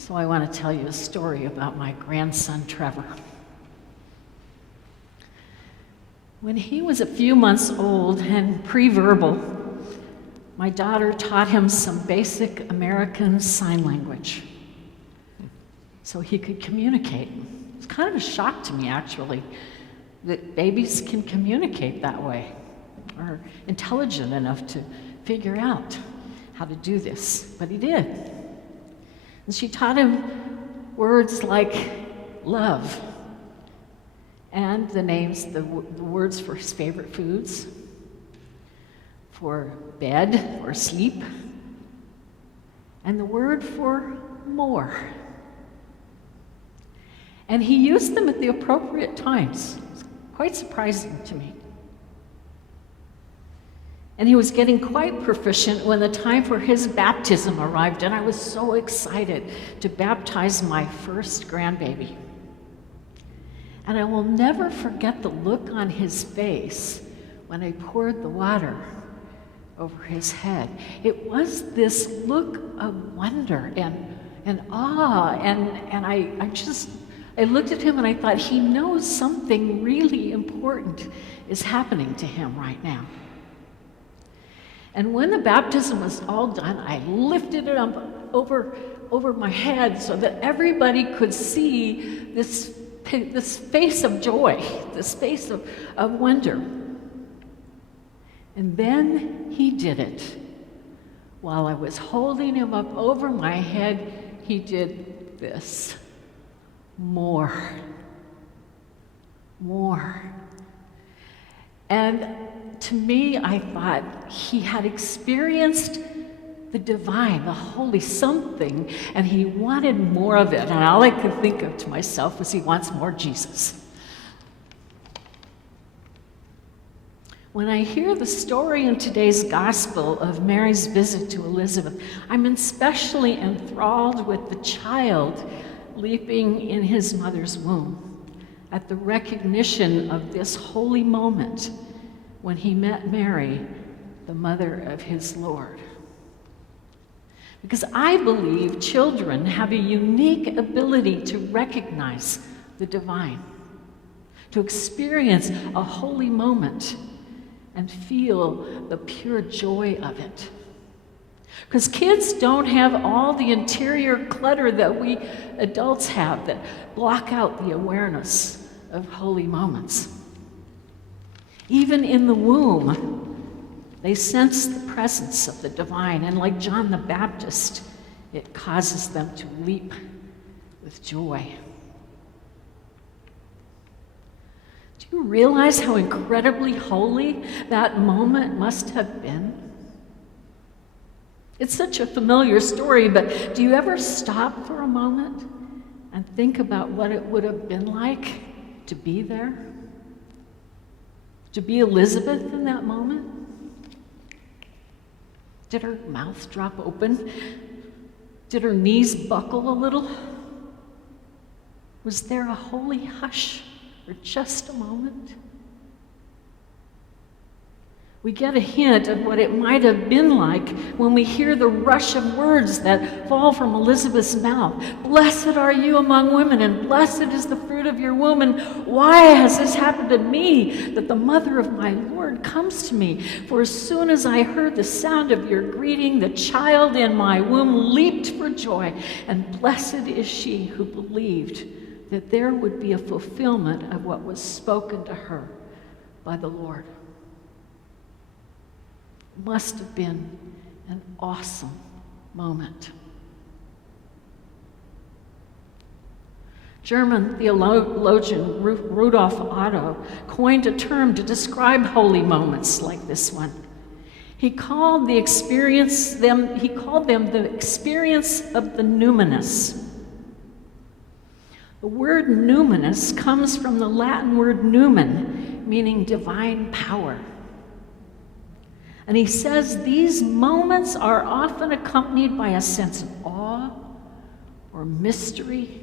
So I want to tell you a story about my grandson, Trevor. When he was a few months old and pre-verbal, my daughter taught him some basic American Sign Language so he could communicate. It's kind of a shock to me, actually, that babies can communicate that way, or intelligent enough to figure out how to do this, but he did. And she taught him words like love, and the names, the words for his favorite foods, for bed or sleep, and the word for more. And he used them at the appropriate times. It's quite surprising to me. And he was getting quite proficient when the time for his baptism arrived, and I was so excited to baptize my first grandbaby. And I will never forget the look on his face when I poured the water over his head. It was this look of wonder and awe, and I looked at him and I thought, he knows something really important is happening to him right now. And when the baptism was all done, I lifted it up over my head so that everybody could see this face of joy, this face of wonder. And then he did it. While I was holding him up over my head, he did this. More. And to me, I thought he had experienced the divine, the holy something, and he wanted more of it. And all I could think of to myself was he wants more Jesus. When I hear the story in today's gospel of Mary's visit to Elizabeth, I'm especially enthralled with the child leaping in his mother's womb at the recognition of this holy moment when he met Mary, the mother of his Lord. Because I believe children have a unique ability to recognize the divine, to experience a holy moment and feel the pure joy of it. Because kids don't have all the interior clutter that we adults have that block out the awareness of holy moments. Even in the womb, they sense the presence of the divine, and like John the Baptist, it causes them to leap with joy. Do you realize how incredibly holy that moment must have been? It's such a familiar story, but do you ever stop for a moment and think about what it would have been like to be there? To be Elizabeth in that moment? Did her mouth drop open? Did her knees buckle a little? Was there a holy hush for just a moment? We get a hint of what it might have been like when we hear the rush of words that fall from Elizabeth's mouth. Blessed are you among women, and blessed is the fruit of your womb. And why has this happened to me, that the mother of my Lord comes to me? For as soon as I heard the sound of your greeting, the child in my womb leaped for joy. And blessed is she who believed that there would be a fulfillment of what was spoken to her by the Lord. Must have been an awesome moment. German theologian Rudolf Otto coined a term to describe holy moments like this one. He called them the experience of the numinous. The word numinous comes from the Latin word numen, meaning divine power. And he says these moments are often accompanied by a sense of awe or mystery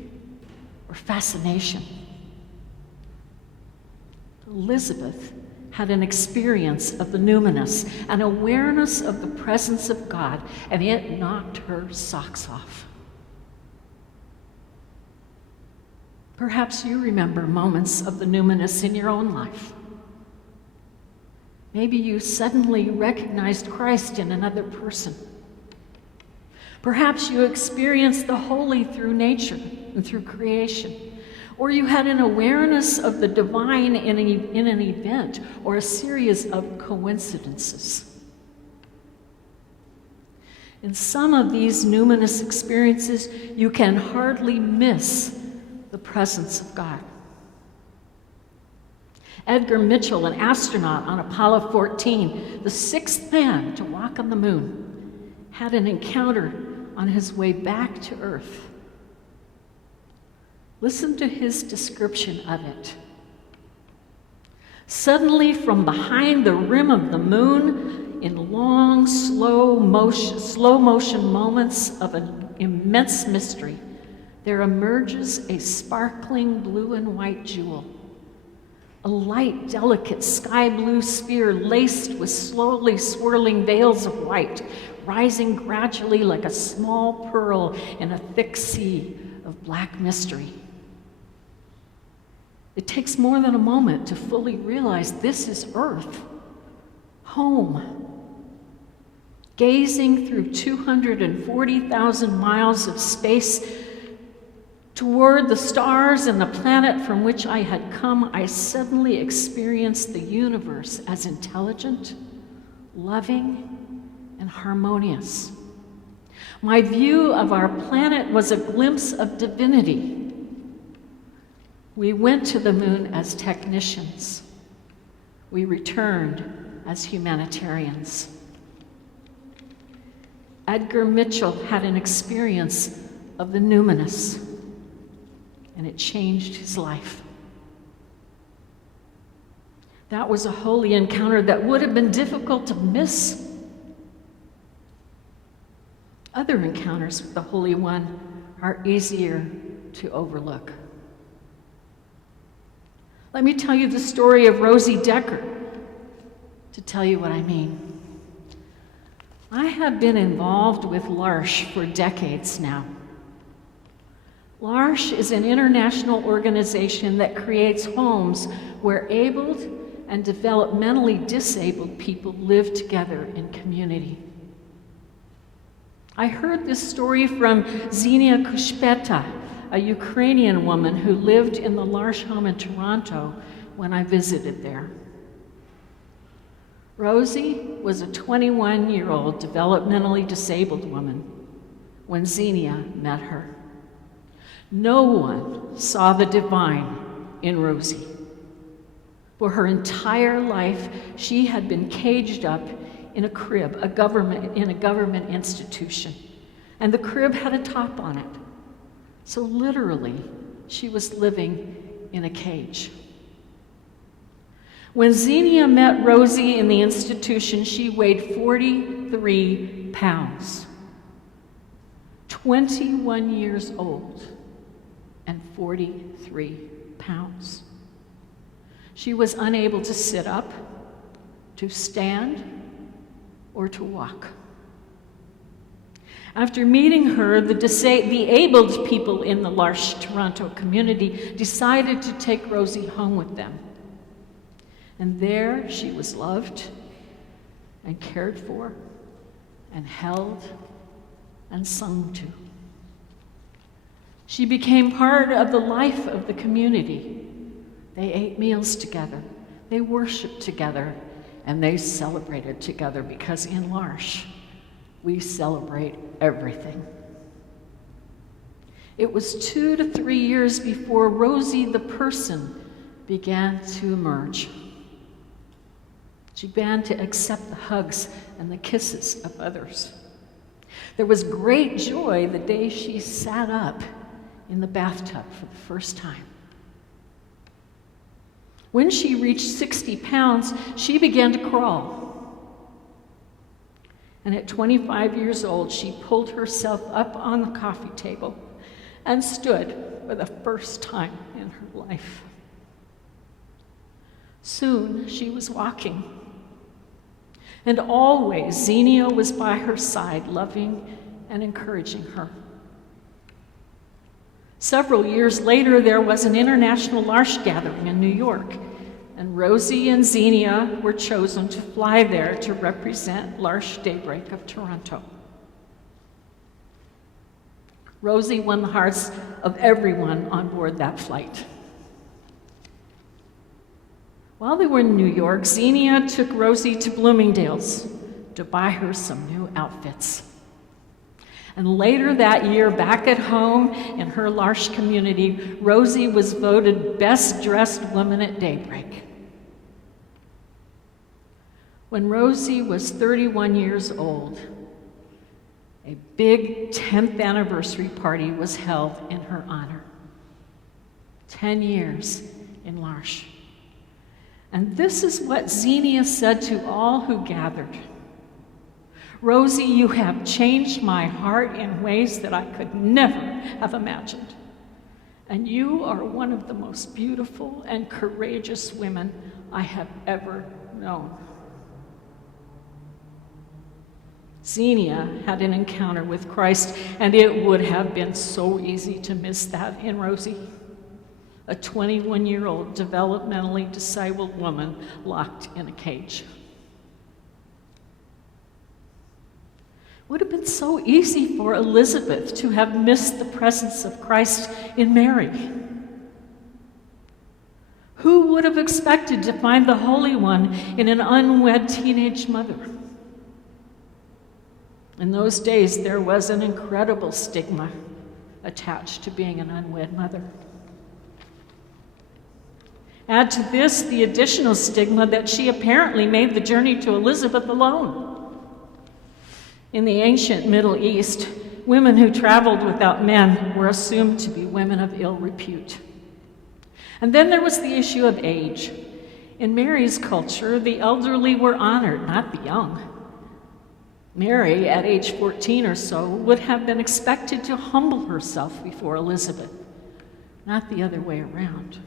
or fascination. Elizabeth had an experience of the numinous, an awareness of the presence of God, and it knocked her socks off. Perhaps you remember moments of the numinous in your own life. Maybe you suddenly recognized Christ in another person. Perhaps you experienced the holy through nature and through creation. Or you had an awareness of the divine in an event or a series of coincidences. In some of these numinous experiences, you can hardly miss the presence of God. Edgar Mitchell, an astronaut on Apollo 14, the sixth man to walk on the moon, had an encounter on his way back to Earth. Listen to his description of it. Suddenly, from behind the rim of the moon, in long, slow motion moments of an immense mystery, there emerges a sparkling blue and white jewel. A light, delicate sky blue sphere laced with slowly swirling veils of white, rising gradually like a small pearl in a thick sea of black mystery. It takes more than a moment to fully realize this is Earth, home. Gazing through 240,000 miles of space toward the stars and the planet from which I had come, I suddenly experienced the universe as intelligent, loving, and harmonious. My view of our planet was a glimpse of divinity. We went to the moon as technicians. We returned as humanitarians. Edgar Mitchell had an experience of the numinous, and it changed his life. That was a holy encounter that would have been difficult to miss. Other encounters with the Holy One are easier to overlook. Let me tell you the story of Rosie Decker to tell you what I mean. I have been involved with L'Arche for decades now. L'Arche is an international organization that creates homes where abled and developmentally disabled people live together in community. I heard this story from Xenia Kushpeta, a Ukrainian woman who lived in the L'Arche home in Toronto when I visited there. Rosie was a 21-year-old developmentally disabled woman when Xenia met her. No one saw the divine in Rosie. For her entire life, she had been caged up in a crib, in a government institution, and the crib had a top on it. So literally, she was living in a cage. When Xenia met Rosie in the institution, she weighed 43 pounds, 21 years old, and 43 pounds. She was unable to sit up, to stand, or to walk. After meeting her, the abled people in the L'Arche Toronto community decided to take Rosie home with them. And there she was loved and cared for and held and sung to. She became part of the life of the community. They ate meals together, they worshiped together, and they celebrated together, because in L'Arche, we celebrate everything. It was 2 to 3 years before Rosie the person began to emerge. She began to accept the hugs and the kisses of others. There was great joy the day she sat up in the bathtub for the first time. When she reached 60 pounds, she began to crawl. And at 25 years old, she pulled herself up on the coffee table and stood for the first time in her life. Soon she was walking. And always Xenia was by her side, loving and encouraging her. Several years later, there was an international L'Arche gathering in New York, and Rosie and Xenia were chosen to fly there to represent L'Arche Daybreak of Toronto. Rosie won the hearts of everyone on board that flight. While they were in New York, Xenia took Rosie to Bloomingdale's to buy her some new outfits. And later that year, back at home in her L'Arche community, Rosie was voted best dressed woman at Daybreak. When Rosie was 31 years old, a big 10th anniversary party was held in her honor. 10 years in L'Arche. And this is what Xenia said to all who gathered. Rosie, you have changed my heart in ways that I could never have imagined. And you are one of the most beautiful and courageous women I have ever known. Xenia had an encounter with Christ, and it would have been so easy to miss that in Rosie, a 21-year-old developmentally disabled woman locked in a cage. It would have been so easy for Elizabeth to have missed the presence of Christ in Mary. Who would have expected to find the Holy One in an unwed teenage mother? In those days, there was an incredible stigma attached to being an unwed mother. Add to this the additional stigma that she apparently made the journey to Elizabeth alone. In the ancient Middle East, women who traveled without men were assumed to be women of ill repute. And then there was the issue of age. In Mary's culture, the elderly were honored, not the young. Mary, at age 14 or so, would have been expected to humble herself before Elizabeth, not the other way around.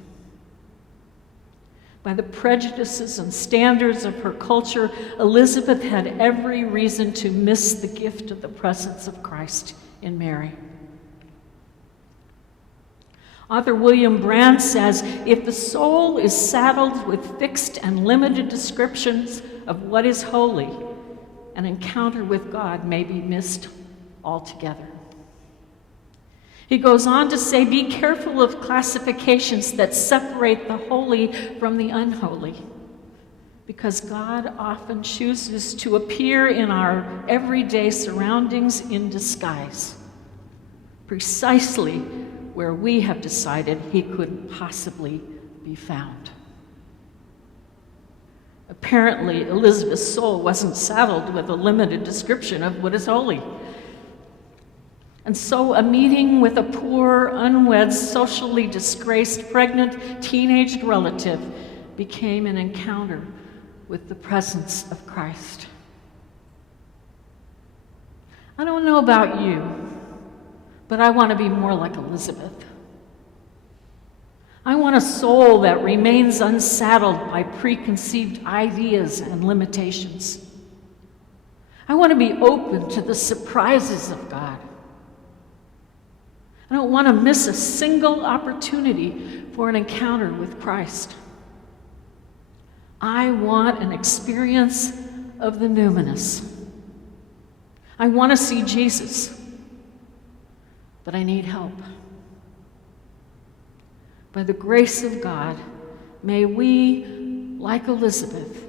By the prejudices and standards of her culture, Elizabeth had every reason to miss the gift of the presence of Christ in Mary. Author William Brand says, if the soul is saddled with fixed and limited descriptions of what is holy, an encounter with God may be missed altogether. He goes on to say, be careful of classifications that separate the holy from the unholy, because God often chooses to appear in our everyday surroundings in disguise, precisely where we have decided he couldn't possibly be found. Apparently, Elizabeth's soul wasn't saddled with a limited description of what is holy. And so a meeting with a poor, unwed, socially disgraced, pregnant, teenaged relative became an encounter with the presence of Christ. I don't know about you, but I want to be more like Elizabeth. I want a soul that remains unsaddled by preconceived ideas and limitations. I want to be open to the surprises of God. I don't want to miss a single opportunity for an encounter with Christ. I want an experience of the Numinous. I want to see Jesus, but I need help. By the grace of God, may we, like Elizabeth,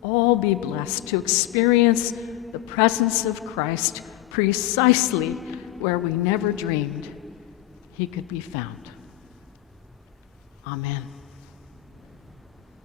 all be blessed to experience the presence of Christ precisely where we never dreamed he could be found. Amen.